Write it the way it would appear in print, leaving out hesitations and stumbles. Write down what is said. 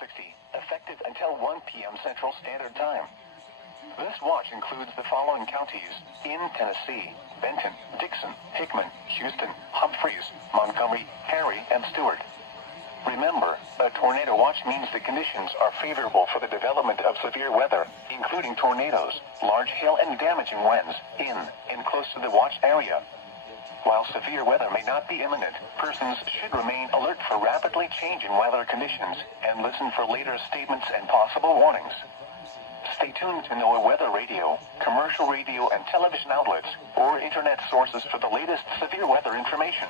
60, effective until 1 p.m. Central Standard Time. This watch includes the following counties in Tennessee: Benton, Dixon, Hickman, Houston, Humphreys, Montgomery, Harry, and Stewart. Remember, a tornado watch means the conditions are favorable for the development of severe weather, including tornadoes, large hail, and damaging winds in and close to the watch area. While severe weather may not be imminent, persons should remain alert for rapidly changing weather conditions and listen for later statements and possible warnings. Stay tuned to NOAA weather radio, commercial radio and television outlets, or internet sources for the latest severe weather information.